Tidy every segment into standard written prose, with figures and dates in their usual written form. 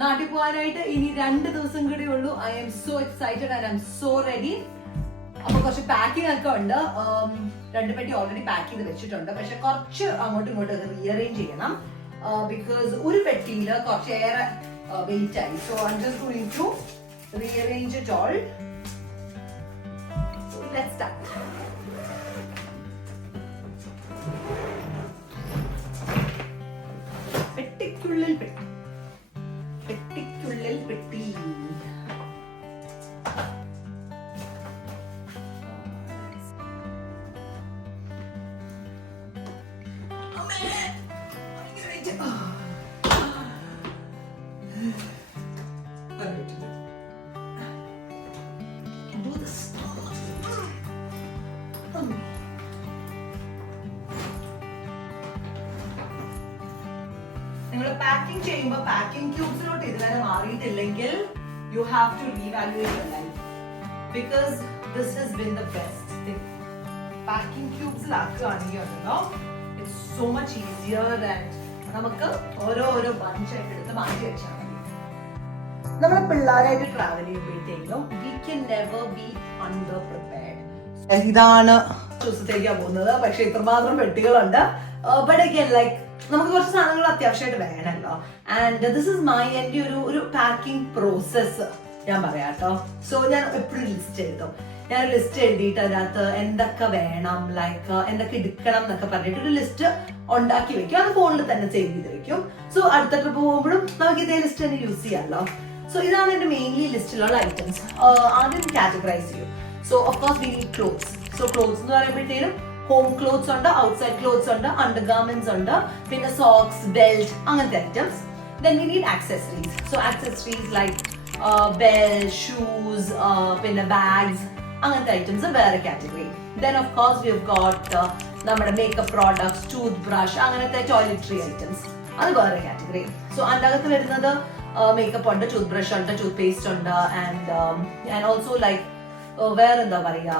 നാട്ടിൽ പോകാനായിട്ട് ഇനി 2 ദിവസം കൂടി ഉള്ളൂ. I M so excited and I M so ready. അപ്പൊ കുറച്ച് പാക്കിംഗ് ഒക്കെ ഉണ്ട്. 2 പെട്ടി ഓൾറെഡി പാക്ക് ചെയ്ത് വെച്ചിട്ടുണ്ട്. പക്ഷെ കുറച്ച് അങ്ങോട്ടും ഇങ്ങോട്ടും റീഅറേഞ്ച് ചെയ്യണം. ബിക്കോസ് ഒരു പെട്ടിയിൽ കുറച്ചേറെ വെയിറ്റ് ആയി. So I'm just going to rearrange it all. So let's start. പെട്ടിക്കുള്ളിൽ പെട്ടി. നിങ്ങൾ പാക്കിംഗ് ചെയ്യുമ്പോൾ പാക്കിംഗ് ക്യൂബ്സിലോട്ട് ഇതുവരെ മാറിയിട്ടില്ലെങ്കിൽ you have to reevaluate your life because this has been the best thing. പാക്കിംഗ് ക്യൂബ്സിലാക്കുകയാണെങ്കിൽ ഉണ്ടല്ലോ it's so much easier and നമുക്ക് ഓരോ ബഞ്ചായിട്ട് എടുത്ത് മാറ്റി വെച്ചാൽ മതി. നമ്മൾ പിള്ളേരായിട്ട് ട്രാവൽ ചെയ്യുമ്പോഴത്തേക്കും we can never be under prepared. ഇതാണ് ദിവസത്തേക്കാ പോകുന്നത്. പക്ഷെ ഇത്രമാത്രം പെട്ടികളുണ്ട്. ബട്ട് അഗൈൻ ലൈക്ക് നമുക്ക് കുറച്ച് സാധനങ്ങൾ അത്യാവശ്യമായിട്ട് വേണമല്ലോ. ആൻഡ് ദിസ് ഇസ് മൈ എൻ്റെ ഒരു പാക്കിംഗ് പ്രോസസ്സ് ഞാൻ പറയാം കേട്ടോ. സോ ഞാൻ എപ്പോഴും ലിസ്റ്റ് എഴുതും. ഞാൻ ലിസ്റ്റ് എഴുതിയിട്ട് അതിനകത്ത് എന്തൊക്കെ വേണം, ലൈക്ക് എന്തൊക്കെ എടുക്കണം എന്നൊക്കെ പറഞ്ഞിട്ട് ഒരു ലിസ്റ്റ് ഉണ്ടാക്കി വെക്കും. അത് ഫോണിൽ തന്നെ സേവ് ചെയ്ത് വെക്കും. സോ അടുത്ത ട്രിപ്പ് പോകുമ്പോഴും നമുക്ക് ഇതേ ലിസ്റ്റ് തന്നെ യൂസ് ചെയ്യാമല്ലോ. സോ ഇതാണ് എൻ്റെ മെയിൻലി ലിസ്റ്റിലുള്ള ഐറ്റംസ്. ആദ്യം കാറ്റഗറൈസ് ചെയ്യും. So of course we need clothes. So clothes എന്ന് പറയുമ്പോഴത്തേനും ഹോം ക്ലോത്ത്സ് ഉണ്ട്, ഔട്ട്സൈഡ് ക്ലോത്ത്സ് ഉണ്ട്, അണ്ടർ ഗാർമെന്റ്സ് ഉണ്ട്, പിന്നെ സോക്സ്, ബെൽറ്റ്, അങ്ങനത്തെ items. Then we need accessories. So accessories like bell, shoes, പിന്നെ ബാഗ്സ്, അങ്ങനത്തെ ഐറ്റംസ് വേറെ category. Then of course we have got നമ്മുടെ മേക്കപ്പ് പ്രോഡക്ട്സ്, ടൂത്ത് ബ്രഷ്, അങ്ങനത്തെ ടോയ്ലറ്ററി ഐറ്റംസ്, അത് വേറെ കാറ്റഗറി. സോ അതിൻ്റെ അകത്ത് വരുന്നത് മേക്കപ്പ് ഉണ്ട്, ടൂത്ത് ബ്രഷ് ഉണ്ട്, ടൂത്ത് പേസ്റ്റ് ഉണ്ട്, ആൻഡ് ഓൾസോ ലൈക്ക് വേറെ എന്താ പറയുക,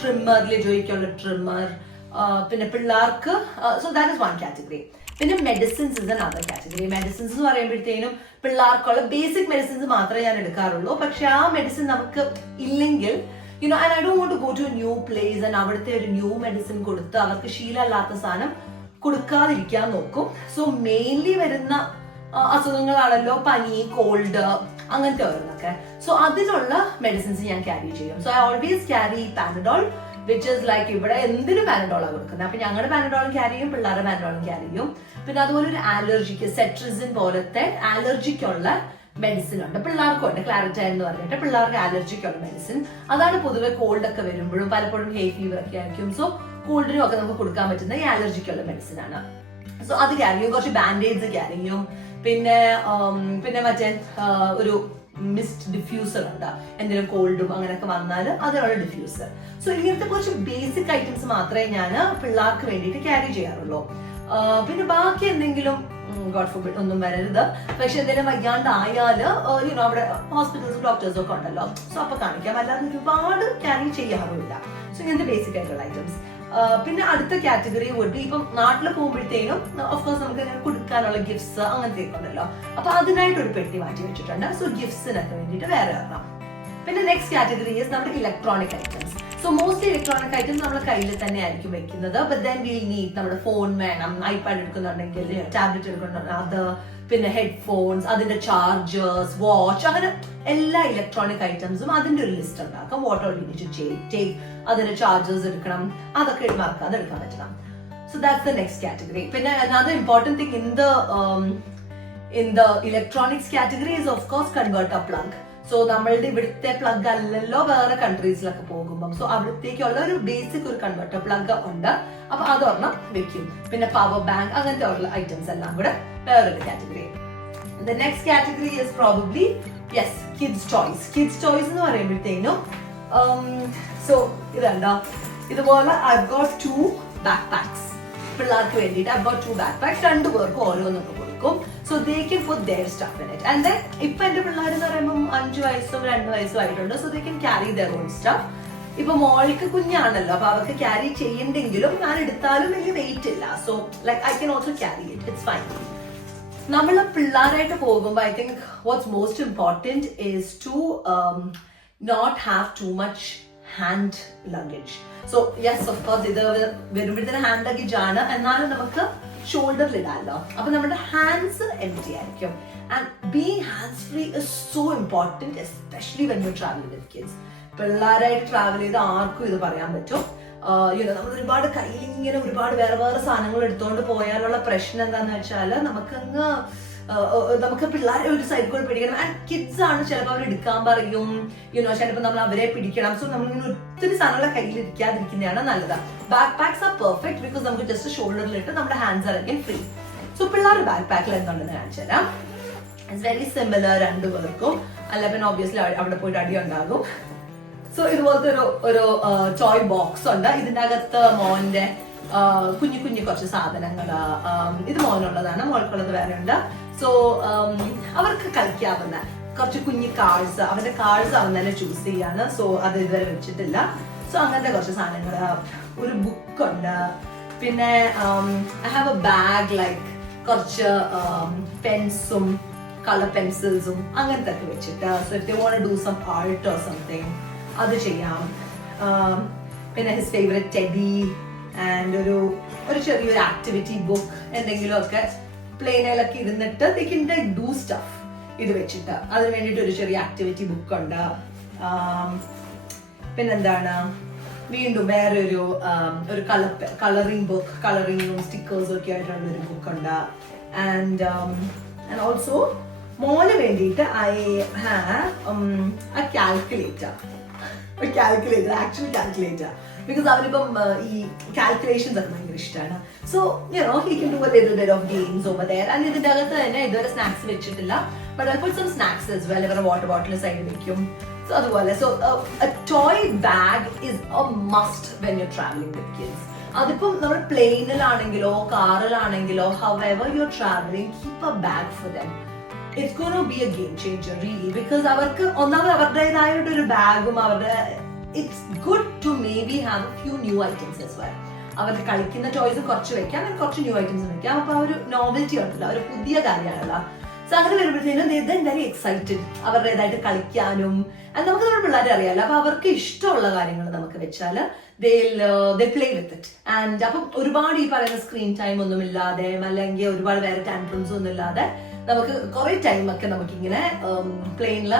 ട്രിമ്മറിൽ ജോലിക്കുള്ള ട്രിമ്മർ, പിന്നെ പിള്ളേർക്ക്. So that is one category. പിന്നെ medicines is another category. Medicines എന്ന് പറയുമ്പോഴത്തേനും പിള്ളേർക്കുള്ള ബേസിക് മെഡിസിൻസ് മാത്രമേ ഞാൻ എടുക്കാറുള്ളൂ. പക്ഷെ ആ മെഡിസിൻ നമുക്ക് ഇല്ലെങ്കിൽ and I don't want to go to a new place and അവിടുത്തെ ഒരു ന്യൂ മെഡിസിൻ കൊടുത്ത് അവർക്ക് ശീലമല്ലാത്ത സാധനം കൊടുക്കാതിരിക്കാൻ നോക്കും. സോ മെയിൻലി വരുന്ന അസുഖങ്ങളാണല്ലോ പനി, കോൾഡ്, അങ്ങനത്തെ ഓരോന്നൊക്കെ. സോ അതിനുള്ള മെഡിസിൻസ് ഞാൻ ക്യാരി ചെയ്യും. So I always carry Panadol, which is like ഇവിടെ എന്തിനു പാനഡോളാണ് കൊടുക്കുന്നത്. അപ്പൊ ഞങ്ങളുടെ പാനഡോളും ക്യാരി ചെയ്യും, പിള്ളേരുടെ പാനഡോളും ക്യാരി ചെയ്യും. പിന്നെ അതുപോലെ ഒരു അലർജിക്ക് സെട്രിസിൻ പോലത്തെ അലർജിക്കുള്ള മെഡിസിൻ ഉണ്ട്. പിള്ളേർക്കും ഉണ്ട്, ക്ലാരിറ്റൈൻ എന്ന് പറഞ്ഞിട്ട് പിള്ളേർക്ക് അലർജിക്കുള്ള മെഡിസിൻ. അതാണ് പൊതുവെ കോൾഡ് ഒക്കെ വരുമ്പോഴും പലപ്പോഴും ഹേ ഫീവർ ഒക്കെ ആയിരിക്കും. സോ കോൾഡിനും ഒക്കെ നമുക്ക് കൊടുക്കാൻ പറ്റുന്ന ഈ അലർജിക്കുള്ള മെഡിസിൻ ആണ്. സോ അത് ക്യാരി ചെയ്യും. കുറച്ച് ബാൻഡേഡ്സ് ക്യാരി ചെയ്യും. പിന്നെ മറ്റേ ഒരു മിസ്റ്റ് ഡിഫ്യൂസർ ഉണ്ട്, എന്തെങ്കിലും കോൾഡും അങ്ങനെയൊക്കെ വന്നാൽ അതിനുള്ള ഡിഫ്യൂസർ. സോ ഇങ്ങനത്തെ കുറച്ച് ബേസിക് ഐറ്റംസ് മാത്രമേ ഞാൻ പിള്ളേർക്ക് വേണ്ടിയിട്ട് ക്യാരി ചെയ്യാറുള്ളൂ. പിന്നെ ബാക്കി എന്തെങ്കിലും ഗോഡ് ഫോർബിഡ് ഒന്നും വരരുത്. പക്ഷെ എന്തെങ്കിലും വയ്യാണ്ടായാല് അവിടെ ഹോസ്പിറ്റൽസ്, ഡോക്ടേഴ്സും ഒക്കെ ഉണ്ടല്ലോ. സോ അപ്പൊ കാണിക്കാം. അല്ലാതെ ഒരുപാട് ക്യാരി ചെയ്യാറില്ല. സോ ഇങ്ങനത്തെ ബേസിക് ആയിട്ടുള്ള ഐറ്റംസ്. പിന്നെ അടുത്ത കാറ്റഗറി വുഡ് ഇപ്പം നാട്ടിൽ പോകുമ്പോഴത്തേനും ഓഫ്കോഴ്സ് നമുക്ക് കൊടുക്കാനുള്ള ഗിഫ്റ്റ്സ് അങ്ങനത്തെ ഉണ്ടല്ലോ. അപ്പൊ അതിനായിട്ട് ഒരു പെട്ടി മാറ്റി വെച്ചിട്ടുണ്ട്. സോ ഗിഫ്റ്റ്സിനൊക്കെ വേണ്ടിയിട്ട് വേറെ വരണം. പിന്നെ നെക്സ്റ്റ് കാറ്റഗറി ഈസ് നമ്മുടെ electronic items. So mostly electronic items നമ്മുടെ കയ്യിൽ തന്നെ ആയിരിക്കും വെക്കുന്നത്. ബട്ട് ദെൻ വിൽ നീഡ് നമ്മുടെ ഫോൺ വേണം, ഐപാഡ് എടുക്കുന്നുണ്ടെങ്കിൽ, ടാബ്ലറ്റ് എടുക്കുന്നുണ്ടെങ്കിൽ അത്, പിന്നെ ഹെഡ്ഫോൺസ്, അതിന്റെ ചാർജേഴ്സ്, വാച്ച്, അങ്ങനെ എല്ലാ ഇലക്ട്രോണിക് ഐറ്റംസും അതിന്റെ ഒരു ലിസ്റ്റ് ഉണ്ടാക്കാം. What all you need to take, അതിന്റെ ചാർജേഴ്സ് എടുക്കണം, അതൊക്കെ മറക്കാതെ എടുക്കാൻ പറ്റണം. So that's the next category. പിന്നെ another important thing in the electronics category is of course converter plug. So നമ്മളുടെ ഇവിടുത്തെ പ്ലഗ് അല്ലല്ലോ വേറെ കൺട്രീസിലൊക്കെ പോകുമ്പോൾ. സോ അവിടത്തേക്കുള്ള ഒരു ബേസിക് ഒരു കൺവെർട്ടർ പ്ലഗ് ഉണ്ട്. അപ്പൊ അതൊരെണ്ണം വെക്കും. പിന്നെ പവർ ബാങ്ക്, അങ്ങനത്തെ ഉള്ള ഐറ്റംസ് എല്ലാം കൂടെ വേറൊരു category. The next category is probably kids toys. Kids toys എന്ന് പറയുമ്പോഴത്തേനും സോ ഇതുണ്ടോ, ഇതുപോലെ ഐ ഗോട്ട് 2 backpacks പിള്ളേർക്ക് വേണ്ടിയിട്ട്. ഐ ഗോട്ട് 2 backpacks, 2 പേർക്ക് ഓരോന്നൊക്കെ കൊടുക്കും. So they can put their stuff in it. And then ഇപ്പൊ എന്റെ പിള്ളേർ എന്ന് പറയുമ്പോൾ 5 വയസ്സും 2 വയസ്സും ആയിട്ടുണ്ട്. So they can carry their own stuff. ഇപ്പൊ മോൾക്ക് കുഞ്ഞാണല്ലോ, അപ്പൊ അവർക്ക് ക്യാരി ചെയ്യണ്ടെങ്കിലും ഞാൻ എടുത്താലും വലിയ വെയിറ്റ് ഇല്ല. So like I can also carry it, it's fine. നമ്മൾ പിള്ളേരായിട്ട് പോകുമ്പോൾ I think what's most important is to not have too much hand luggage. So yes of course ഇത് വരുമ്പോഴത്തേന് ഹാൻഡ് ലഗേജ് ആണ്, എന്നാലും നമുക്ക് ഷോൾഡറിൽ ഇടാമല്ലോ. അപ്പൊ നമ്മുടെ ഹാൻഡ്സ് എംപ്റ്റി ആയിരിക്കും. And being hands free is so important, especially when you travel with kids. പിള്ളേരായിട്ട് ട്രാവൽ ചെയ്ത് ആർക്കും ഇത് പറയാൻ പറ്റും. നമ്മൾ ഒരുപാട് കയ്യിൽ ഇങ്ങനെ ഒരുപാട് വേറെ വേറെ സാധനങ്ങൾ എടുത്തുകൊണ്ട് പോയാലുള്ള പ്രശ്നം എന്താന്ന് വെച്ചാൽ നമുക്ക് പിള്ളേരെ ഒരു സൈഡിൽ കൂടെ പിടിക്കണം. ആൻഡ് കിഡ്സ് ആണ് ചിലപ്പോൾ അവർ എടുക്കാൻ പറയും, ചിലപ്പോൾ നമ്മൾ അവരെ പിടിക്കണം. സോ നമ്മളിങ്ങനെ ഒത്തിരി സാധനങ്ങളെ കയ്യിൽ ഇരിക്കാതിരിക്കുന്നതാണ് നല്ലത്. Backpacks are perfect because നമുക്ക് ജസ്റ്റ് ഷോൾഡറിലിട്ട് നമ്മുടെ hands are again free. So പിള്ളേരുടെ ബാക്ക് പാക്കിൽ എന്തുണ്ടെന്ന് കാണിച്ചു തരാം. ഇറ്റ്സ് വെരി സിമിലർ രണ്ടുപേർക്കും. അല്ല പിന്നെ ഒബ്വിയസ്ലി അവിടെ പോയിട്ട് അടി ഉണ്ടാകും. സോ ഇതുപോലത്തെ ഒരു ടോയ് ബോക്സ് ഉണ്ട്. ഇതിൻ്റെ അകത്ത് മോന്റെ കുഞ്ഞു കുഞ്ഞു കുറച്ച് സാധനങ്ങൾ, ഇത് മോനുള്ളതാണ്, മോൾക്കുള്ളത് വേറെ ഉണ്ട്. സോ അവർക്ക് കളിക്കാവുന്ന കുറച്ച് കുഞ്ഞു കാർഡ്സ്, അവന്റെ കാർഡ്സ് അവൻ തന്നെ ചൂസ് ചെയ്യാണ്. സോ അത് ഇതുവരെ വെച്ചിട്ടില്ല. സോ അങ്ങനത്തെ കുറച്ച് സാധനങ്ങൾ, ഒരു ബുക്ക് ഉണ്ട്. പിന്നെ I have a bag like കുറച്ച് പെൻസും കളർ പെൻസിൽസും അങ്ങനത്തെ ഒക്കെ വെച്ചിട്ട്. So if they want to do some art or something അത് ചെയ്യാം. പിന്നെ ഹിസ് ഫേവറേറ്റ് ടെഡി ആൻഡ് ഒരു ചെറിയൊരു ആക്ടിവിറ്റി ബുക്ക് എന്തെങ്കിലും ഒക്കെ പ്ലെയിനിലൊക്കെ ഇരുന്നിട്ട് ദേ കൻ ഡു സ്റ്റഫ് ഇത് വെച്ചിട്ട്. അതിന് വേണ്ടിയിട്ട് ഒരു ചെറിയ ആക്ടിവിറ്റി ബുക്ക് ഉണ്ട്. പിന്നെന്താണ്, വീണ്ടും വേറെ ഒരു കളറിംഗ് ബുക്ക്, കളറിംഗും സ്റ്റിക്കേഴ്സും ഒക്കെ ആയിട്ടുള്ള ഒരു ബുക്ക് ഉണ്ട്. ആൻഡ് ഓൾസോ മോന് വേണ്ടിയിട്ട് I have a calculator, actual calculator. Because അവനിപ്പം ഈ കാൽക്കുലേഷൻസ് ഒക്കെ ഭയങ്കര ഇഷ്ടമാണ്. So he can do a little bit of games over there. And ഇതിന്റെ അകത്ത് തന്നെ ഇതുവരെ സ്നാക്സ് വെച്ചിട്ടില്ല, but I put some snacks as well. ഇവരുടെ വാട്ടർ ബോട്ടിൽ സൈഡിൽ വെക്കും. സോ അതുപോലെ a toy bag is a must when you travelling with kids. അതിപ്പം നമ്മൾ പ്ലെയിനിലാണെങ്കിലോ കാറിലാണെങ്കിലോ however you're traveling, keep a bag for them. It's going to be a game changer really, because അവർക്ക് ഒന്നാമത് അവരുടേതായിട്ടൊരു ബാഗും it's good to maybe have a few new items as well. അവർക്ക് കളിക്കുന്ന toys കുറച്ച് വെക്കാം, കുറച്ച് ന്യൂ ഐറ്റംസ് വെക്കാം. അപ്പൊ ഒരു നോവൽറ്റി ഉണ്ടല്ലോ, ഒരു പുതിയ കാര്യമാണല്ലോ. സോ അങ്ങനെ വരുമ്പോഴത്തേനും വെരി എക്സൈറ്റഡ് അവരുടേതായിട്ട് കളിക്കാനും. അത് നമുക്ക് നമ്മുടെ പിള്ളേരെ അറിയാലോ. അപ്പൊ അവർക്ക് ഇഷ്ടമുള്ള കാര്യങ്ങൾ നമുക്ക് വെച്ചാൽ they play with it. And അപ്പം ഒരുപാട് ഈ പറയുന്ന സ്ക്രീൻ ടൈം ഒന്നും ഇല്ലാതെ, അല്ലെങ്കിൽ ഒരുപാട് വേറെ ടാൻട്രംസ് ഒന്നും ഇല്ലാതെ നമുക്ക് കുറെ ടൈം ഒക്കെ നമുക്കിങ്ങനെ പ്ലെയിനിൽ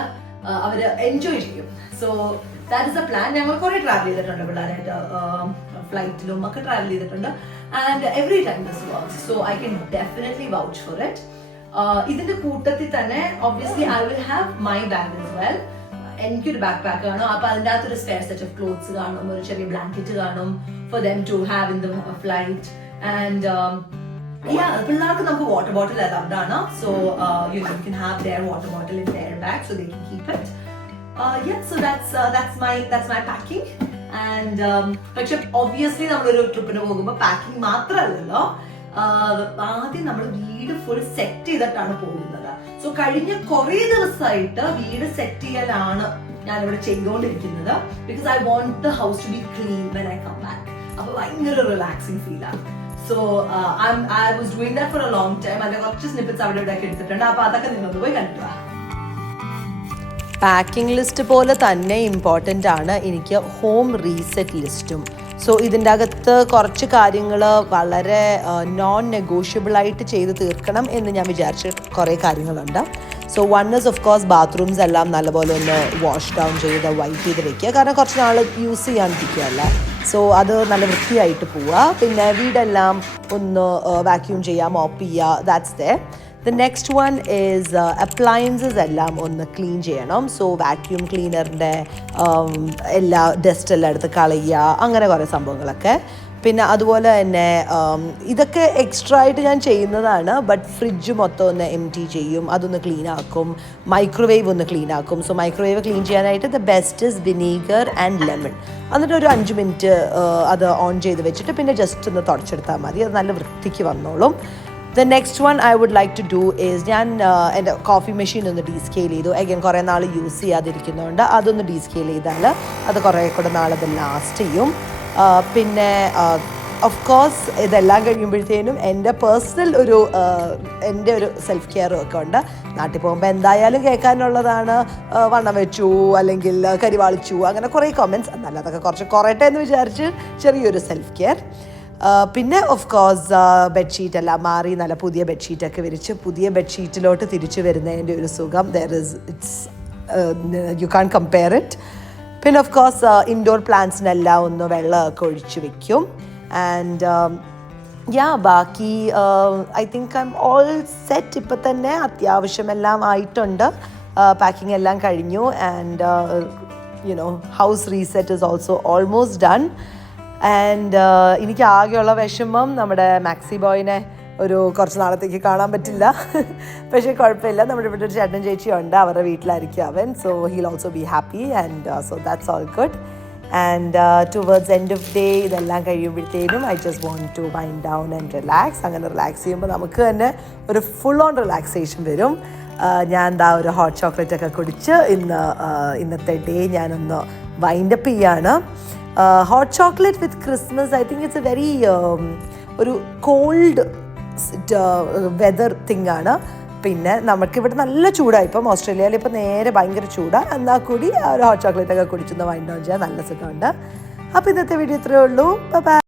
അവര് എൻജോയ് ചെയ്യും. So that is A plan. ഞങ്ങൾ കുറെ ട്രാവൽ ചെയ്തിട്ടുണ്ട് പിള്ളേരായിട്ട്, ഫ്ലൈറ്റിലും ഒക്കെ ട്രാവൽ ചെയ്തിട്ടുണ്ട്. And every time this works. So I can definitely vouch for it. ഇതിന്റെ കൂട്ടത്തിൽ തന്നെ obviously I will have my bag as well. എനിക്കൊരു ബാക്ക് പാക്ക് കാണും. അപ്പൊ അതിൻ്റെ അകത്തൊരു സ്പെയർ സെറ്റ് ഓഫ് ക്ലോത്ത്സ് കാണും, ഒരു ചെറിയ ബ്ലാങ്കറ്റ് കാണും for them to have in the flight. And പിള്ളേർക്ക് നമുക്ക് വാട്ടർ ബോട്ടിൽ അലൗഡ് ആണ്. So you can have their water bottle in their bag so they can keep it. So that's my packing. And പക്ഷെ obviously നമ്മളൊരു ട്രിപ്പിന് പോകുമ്പോൾ packing മാത്രമല്ലല്ലോ, ആദ്യം നമ്മൾ വീട് ഫുൾ സെറ്റ് ചെയ്തിട്ടാണ് പോകുന്നത്. സോ കഴിഞ്ഞ കുറെ ദിവസമായിട്ട് വീട് സെറ്റ് ചെയ്യലാണ് ഞാനിവിടെ ചെയ്തുകൊണ്ടിരിക്കുന്നത്. Because I want the house to be clean when I come back. അപ്പൊ ഭയങ്കര റിലാക്സിങ് ഫീൽ ആണ്. So I was doing that for a long time. അതിന്റെ കുറച്ച് സ്നിപ്പറ്റ്സ് അവിടെ ഇവിടെ ഒക്കെ എടുത്തിട്ടുണ്ട്. അപ്പൊ അതൊക്കെ നിങ്ങൾക്ക് പോയി കണ്ടിട്ട്. പാക്കിംഗ് ലിസ്റ്റ് പോലെ തന്നെ ഇമ്പോർട്ടൻ്റ് ആണ് എനിക്ക് ഹോം റീസെറ്റ് ലിസ്റ്റും. സോ ഇതിൻ്റെ അകത്ത് കുറച്ച് കാര്യങ്ങൾ വളരെ നോൺ നെഗോഷ്യബിളായിട്ട് ചെയ്ത് തീർക്കണം എന്ന് ഞാൻ വിചാരിച്ച കുറേ കാര്യങ്ങളുണ്ട്. So one is of course bathrooms എല്ലാം നല്ലപോലെ ഒന്ന് വാഷ് ഡൗൺ ചെയ്ത് വൈപ്പ് ചെയ്ത് വെക്കുക. കാരണം കുറച്ച് നാൾ യൂസ് ചെയ്യാണ്ടിരിക്കുകയല്ല. സോ അത് നല്ല വൃത്തിയായിട്ട് പോവുക. പിന്നെ വീടെല്ലാം ഒന്ന് വാക്യൂം ചെയ്യുക, മോപ്പ് ചെയ്യുക. That's they. The next one is appliances എല്ലാം ഒന്ന് ക്ലീൻ ചെയ്യണം. സോ വാക്യൂം ക്ലീനറിൻ്റെ എല്ലാ ഡസ്റ്റ് എല്ലാം എടുത്ത് കളയുക, അങ്ങനെ കുറേ സംഭവങ്ങളൊക്കെ. പിന്നെ അതുപോലെ തന്നെ ഇതൊക്കെ എക്സ്ട്രാ ആയിട്ട് ഞാൻ ചെയ്യുന്നതാണ്. ബട്ട് ഫ്രിഡ്ജ് മൊത്തം ഒന്ന് എംപ്റ്റി ചെയ്യും, അതൊന്ന് ക്ലീൻ ആക്കും. മൈക്രോവേവ് ഒന്ന് ക്ലീൻ ആക്കും. സോ മൈക്രോവേവ് ക്ലീൻ ചെയ്യാനായിട്ട് the best is vinegar and lemon. എന്നിട്ട് ഒരു 5 മിനിറ്റ് അത് ഓൺ ചെയ്ത് വെച്ചിട്ട് പിന്നെ ജസ്റ്റ് ഒന്ന് തുടച്ചെടുത്താൽ മതി. അത് നല്ല വൃത്തിക്ക് വന്നോളും. The next one I would like to do is ഞാൻ എൻ്റെ കോഫി മെഷീൻ ഒന്ന് ഡീസ്കെയിൽ ചെയ്തു. അഗൈൻ കുറേ നാൾ യൂസ് ചെയ്യാതിരിക്കുന്നതുകൊണ്ട് അതൊന്ന് ഡീസ്കെയിൽ ചെയ്താൽ അത് കുറേ കൂടെ നാളത് ലാസ്റ്റ് ചെയ്യും. പിന്നെ ഓഫ് കോഴ്സ് ഇതെല്ലാം കഴിയുമ്പോഴത്തേനും എൻ്റെ പേഴ്സണൽ എൻ്റെ ഒരു സെൽഫ് കെയറും ഒക്കെ ഉണ്ട്. നാട്ടിൽ പോകുമ്പോൾ എന്തായാലും കേൾക്കാനുള്ളതാണ് വണ്ണം വെച്ചു അല്ലെങ്കിൽ കരിവാളിച്ചു അങ്ങനെ കുറേ കമൻറ്റ്സ്. എന്നാലും അതൊക്കെ കുറച്ച് കുറയട്ടെ എന്ന് വിചാരിച്ച് ചെറിയൊരു സെൽഫ് കെയർ. പിന്നെ ഓഫ് കോഴ്സ് ബെഡ്ഷീറ്റ് എല്ലാം മാറി നല്ല പുതിയ ബെഡ്ഷീറ്റൊക്കെ വിരിച്ച് പുതിയ ബെഡ്ഷീറ്റിലോട്ട് തിരിച്ചു വരുന്നതിൻ്റെ ഒരു സുഖം യു കാൺ കമ്പയർ ഇറ്റ്. പിന്നെ ഓഫ് കോഴ്സ് ഇൻഡോർ പ്ലാന്റ്സിനെല്ലാം ഒന്ന് വെള്ളമൊക്കെ ഒഴിച്ച് വെക്കും. ആൻഡ് ബാക്കി I think I M all set. ഇപ്പം തന്നെ അത്യാവശ്യമെല്ലാം ആയിട്ടുണ്ട്. പാക്കിംഗ് എല്ലാം കഴിഞ്ഞു. And house reset is also almost done. And എനിക്ക് ആകെയുള്ള വിഷമം നമ്മുടെ മാക്സി ബോയിനെ കുറച്ച് നാളത്തേക്ക് കാണാൻ പറ്റില്ല. പക്ഷേ കുഴപ്പമില്ല, നമ്മുടെ ഇവിടെ ഒരു ചേട്ടനും ചേച്ചിയുണ്ട്, അവരുടെ വീട്ടിലായിരിക്കും അവൻ. So he'll also be happy and so that's all good. And towards end of day ഇതെല്ലാം കഴിയുമ്പോഴത്തേനും I just want to wind down and relax. അങ്ങനെ റിലാക്സ് ചെയ്യുമ്പോൾ നമുക്ക് തന്നെ ഒരു ഫുൾ ഓൺ റിലാക്സേഷൻ വരും. ഞാൻ ഒരു ഹോട്ട് ചോക്ലേറ്റ് ഒക്കെ കുടിച്ച് ഇന്നത്തെ ഡേ ഞാനൊന്ന് വൈൻഡപ്പ് ചെയ്യാണ്. Hot chocolate with Christmas I think it's A very ഒരു കോൾഡ് വെതർ തിങ് ആണ്. പിന്നെ നമുക്കിവിടെ നല്ല ചൂടാണ്. ഇപ്പം ഓസ്ട്രേലിയയിൽ ഇപ്പം നേരെ ഭയങ്കര ചൂടാണ്. എന്നാൽ കൂടി ഒരു ഹോട്ട് ചോക്ലേറ്റ് ഒക്കെ കുടിച്ചൊന്ന് വൈൻഡ് ഡൗൺ ചെയ്യാൻ നല്ല സുഖമുണ്ട്. അപ്പോൾ ഇന്നത്തെ വീഡിയോ ഇത്രയേ ഉള്ളൂ. ബൈ.